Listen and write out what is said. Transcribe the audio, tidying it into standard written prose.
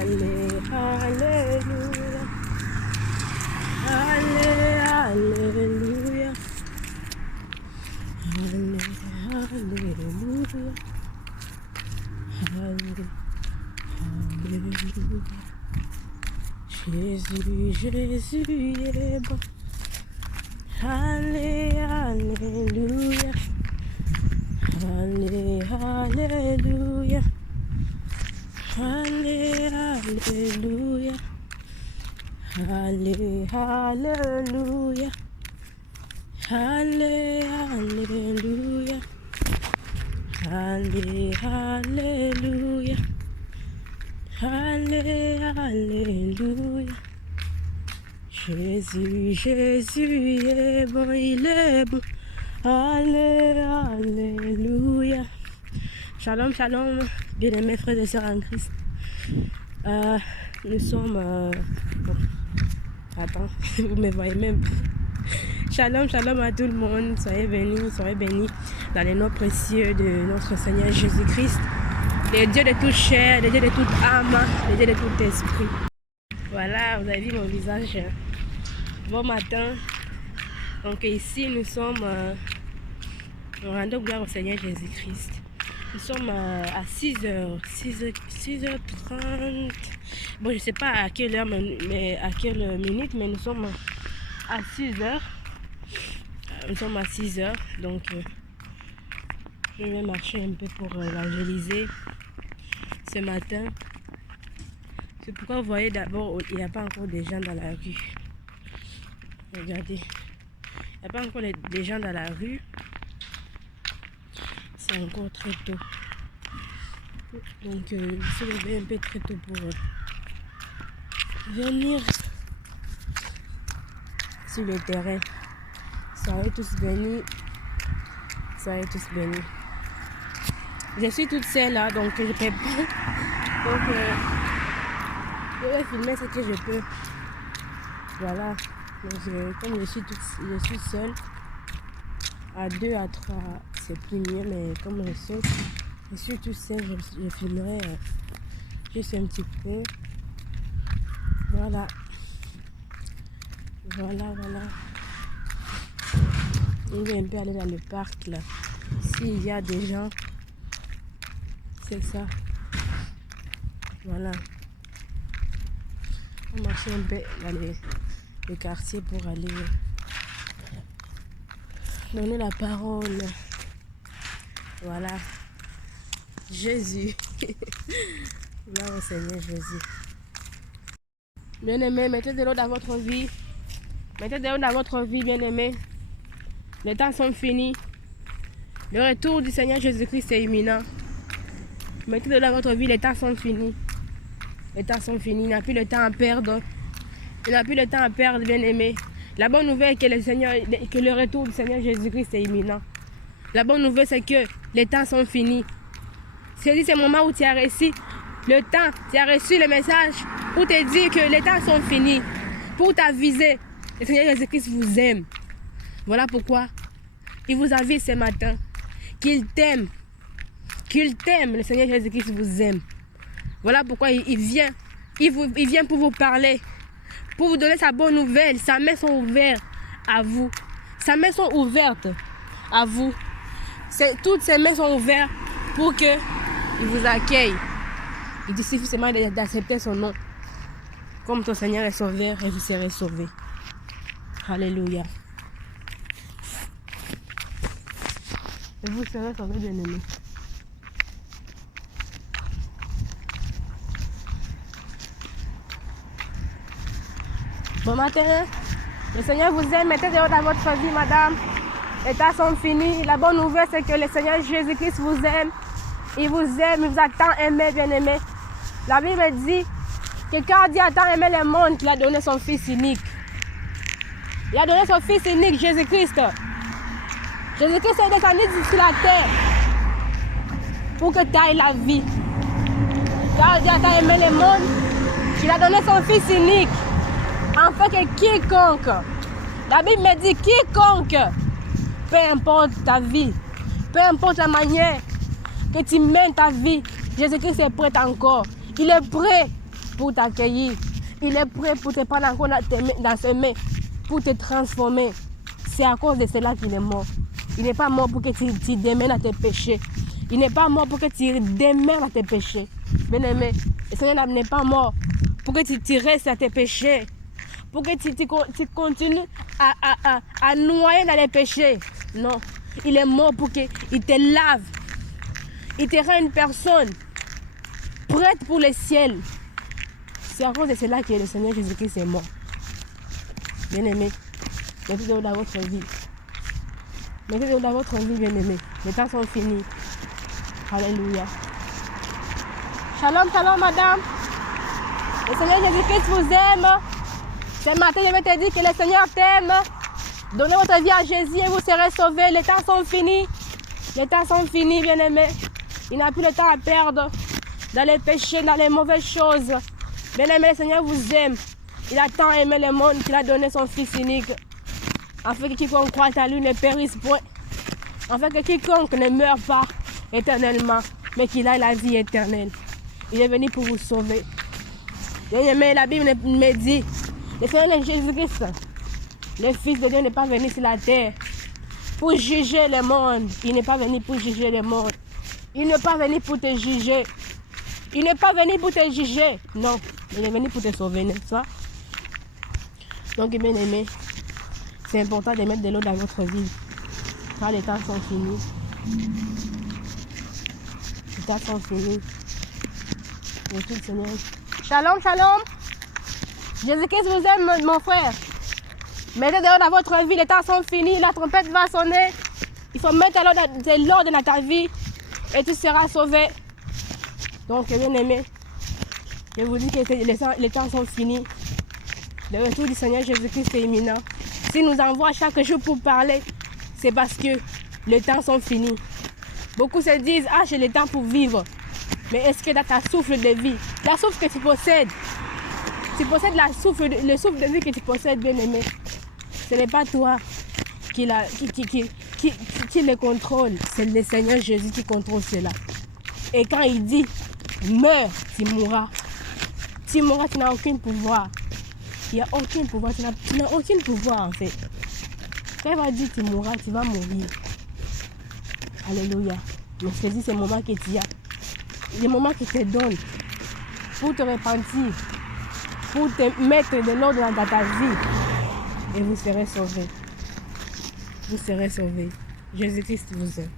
Alléluia. Alléluia. Alléluia. Alléluia. Jésus, Jésus est bon. Alléluia. Alléluia. Alléluia. Alléluia. Alléluia. Alléluia. Alléluia. Jésus, Jésus est bon, il est bon. Alléluia. Shalom, shalom, bien-aimés frères et sœurs en Christ. Nous sommes... bon, attends, vous me voyez même. Shalom, shalom à tout le monde. Soyez bénis dans les noms précieux de notre Seigneur Jésus-Christ. Le Dieu de toute chair, le Dieu de toute âme, le Dieu de tout esprit. Voilà, vous avez vu mon visage. Bon matin. Donc ici, nous sommes... nous rendons gloire au Seigneur Jésus-Christ. Nous sommes à 6h30. Bon, je ne sais pas à quelle heure, mais à quelle minute, mais nous sommes à 6h. Nous sommes à 6h, donc je vais marcher un peu pour évangéliser ce matin. C'est pourquoi vous voyez d'abord, il n'y a pas encore des gens dans la rue. Regardez, il n'y a pas encore des gens dans la rue. C'est encore très tôt. Donc, il se lever un peu très tôt pour venir sur le terrain. Soyez tous bénis. Soyez tous bénis. Je suis toute seule là, donc je ne peux pas. Donc, je vais filmer ce que je peux. Voilà. Donc, comme je suis seule, à 2 à 3, c'est plus mieux, mais comme je suis toute seule, je filmerai juste un petit peu. Voilà. Voilà. On va un peu aller dans le parc là. S'il y a des gens, c'est ça. Voilà. On marche un peu dans le quartier pour aller donner la parole. Voilà. Jésus. Gloire au Seigneur Jésus. Bien-aimés, mettez de l'eau dans votre vie. Mettez de l'eau dans votre vie, bien-aimés. Les temps sont finis. Le retour du Seigneur Jésus-Christ est imminent. Mettez de l'eau dans votre vie, les temps sont finis. Les temps sont finis. Il n'y a plus de temps à perdre. Il n'y a plus de temps à perdre, bien-aimés. La bonne nouvelle est que le retour du Seigneur Jésus-Christ est imminent. La bonne nouvelle, c'est que les temps sont finis. C'est le moment où tu as reçu le temps, tu as reçu le message pour te dire que les temps sont finis. Pour t'aviser, le Seigneur Jésus-Christ vous aime. Voilà pourquoi il vous avise ce matin qu'il t'aime. Qu'il t'aime, le Seigneur Jésus-Christ vous aime. Voilà pourquoi il vient pour vous parler. Pour vous donner sa bonne nouvelle. Sa main sont ouvertes à vous. Sa main sont ouvertes à vous. Toutes ses mains sont ouvertes pour qu'il vous accueille. Il dit suffit seulement d'accepter son nom. Comme ton Seigneur est sauveur, et vous serez sauvés. Alléluia. Et vous serez sauvés, bien-aimés. Bon matin. Le Seigneur vous aime. Mettez de l'eau dans votre vie, madame. Les temps sont finis. La bonne nouvelle, c'est que le Seigneur Jésus-Christ vous aime. Il vous aime, il vous a tant aimé, bien-aimé. La Bible dit que quand Dieu a tant aimé le monde, il a donné son Fils unique. Il a donné son Fils unique, Jésus-Christ. Jésus-Christ est descendu sur la terre pour que tu ailles la vie. Quand Dieu a tant aimé le monde, il a donné son Fils unique. Afin que quiconque, la Bible me dit quiconque, peu importe ta vie, peu importe la manière que tu mènes ta vie, Jésus-Christ est prêt encore. Il est prêt pour t'accueillir. Il est prêt pour te prendre encore dans ses mains, pour te transformer. C'est à cause de cela qu'il est mort. Il n'est pas mort pour que tu démènes à tes péchés. Il n'est pas mort pour que tu démènes à tes péchés. Bien-aimé, le Seigneur n'est pas mort pour que tu restes à tes péchés. Pour que tu continues à noyer dans les péchés. Non, il est mort pour qu'il te lave. Il te rend une personne prête pour le ciel. C'est à cause de cela que le Seigneur Jésus-Christ est mort. Bien-aimé, mettez-le dans votre vie. Mettez-le dans votre vie, bien-aimé. Les temps sont finis. Alléluia. Shalom, shalom, madame. Le Seigneur Jésus-Christ vous aime. Ce matin, je vais te dire que le Seigneur t'aime. Donnez votre vie à Jésus et vous serez sauvés. Les temps sont finis. Les temps sont finis, bien-aimés. Il n'a plus le temps à perdre dans les péchés, dans les mauvaises choses. Bien-aimé, le Seigneur vous aime. Il a tant aimé le monde qu'il a donné son Fils unique. Afin que quiconque croit à lui ne périsse point. Afin que quiconque ne meure pas éternellement, mais qu'il ait la vie éternelle. Il est venu pour vous sauver. Bien-aimé, la Bible me dit, le Seigneur Jésus-Christ, le Fils de Dieu n'est pas venu sur la terre pour juger le monde. Il n'est pas venu pour juger le monde. Il n'est pas venu pour te juger. Il n'est pas venu pour te juger. Non, il est venu pour te sauver, n'est-ce pas? Donc, bien aimé, c'est important de mettre de l'eau dans votre vie. Car les temps sont finis. Les temps sont finis. Merci le Seigneur. Shalom, shalom. Jésus-Christ vous aime, mon frère. Mettez de l'eau dans votre vie. Les temps sont finis. La trompette va sonner. Il faut mettre de l'ordre dans ta vie. Et tu seras sauvé. Donc, bien aimé, je vous dis que les temps sont finis. Le retour du Seigneur Jésus-Christ est imminent. S'il nous envoie chaque jour pour parler, c'est parce que les temps sont finis. Beaucoup se disent, ah, j'ai le temps pour vivre. Mais est-ce que dans ta souffle de vie, la souffle que tu possèdes le souffle de vie que tu possèdes, bien aimé, ce n'est pas toi qui le contrôle, c'est le Seigneur Jésus qui contrôle cela. Et quand il dit, meurs, tu mourras. Tu mourras, tu n'as aucun pouvoir. Il n'y a aucun pouvoir, tu n'as aucun pouvoir en fait. Quand il va dire tu mourras, tu vas mourir. Alléluia. Mais je te dis, c'est le moment que tu as. Le moment que tu te donnes pour te repentir, pour te mettre de l'ordre dans ta vie. Et vous serez sauvés. Vous serez sauvés. Jésus-Christ vous aime.